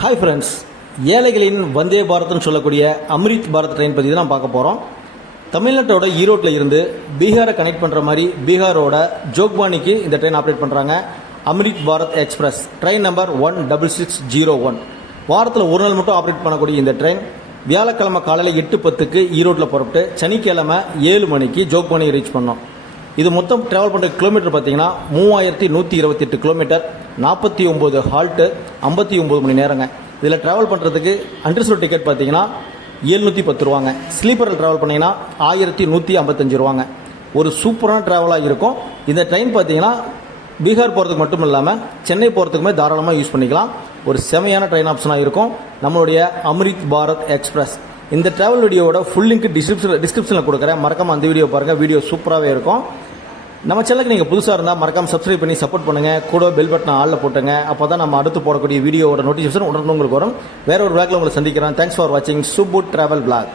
Hi friends, ஏழைகளின் வந்தே பாரத்னு சொல்லக்கூடிய Amrit Bharat train பற்றி தான் பார்க்க போகிறோம். தமிழ்நாட்டோட ஈரோட்டில் இருந்து பீகாரை கனெக்ட் பண்ணுற மாதிரி பீகாரோட ஜோக்பானிக்கு இந்த ட்ரெயின் ஆப்ரேட் பண்ணுறாங்க. Amrit Bharat express train number 16601. வாரத்தில் ஒரு நாள் மட்டும் ஆப்ரேட் பண்ணக்கூடிய இந்த ட்ரெயின் வியாழக்கிழமை காலையில் 8:10க்கு ஈரோட்டில் புறப்பட்டு சனிக்கிழமை 7 மணிக்கு ஜோக்பானி ரீச் பண்ணோம். இது மொத்தம் ட்ராவல் பண்ணுற கிலோமீட்டர் பார்த்தீங்கன்னா 3128 கிலோமீட்டர், 49 ஹால்ட்டு, 59 மணி நேரங்க. இதில் ட்ராவல் பண்ணுறதுக்கு அண்டர்ஸ்டோர் டிக்கெட் பார்த்தீங்கன்னா 710 ரூபாங்க. ஸ்லீப்பரில் ட்ராவல் பண்ணிங்கன்னா 1155 ரூபாங்க. ஒரு சூப்பரான ட்ராவலாக இருக்கும். இந்த ட்ரெயின் பார்த்தீங்கன்னா பீகார் போகிறதுக்கு மட்டும் இல்லாமல் சென்னை போகிறதுக்குமே தாராளமாக யூஸ் பண்ணிக்கலாம். ஒரு செமையான ட்ரெயின் ஆப்ஷனாக இருக்கும் நம்மளுடைய அம்ரித் பாரத் எக்ஸ்பிரஸ். இந்த ட்ராவல் வீடியோவோட ஃபுல் லிங்க் டிஸ்கிரிப்ஷனில் கொடுக்குறேன். மறக்காமல் அந்த வீடியோ பாருங்கள். வீடியோ சூப்பராகவே இருக்கும். நம்ம சேனலுக்கு நீங்கள் புதுசாக இருந்தால் மறக்காமல் சப்ஸ்கிரைப் பண்ணி சப்போர்ட் பண்ணுங்கள். கூட பெல் பட்டனை ஆளில் போட்டுங்க. அப்போ தான் நம்ம அடுத்து போடக்கூடிய வீடியோவோட நோட்டிஃபிகேஷன் உடனே உங்களுக்கு வரும். வேற ஒரு விளாக்ல உங்களை சந்திக்கிறேன். தேங்க்ஸ் ஃபார் வாட்சிங் சுப்பு டிராவல் பிளாக்.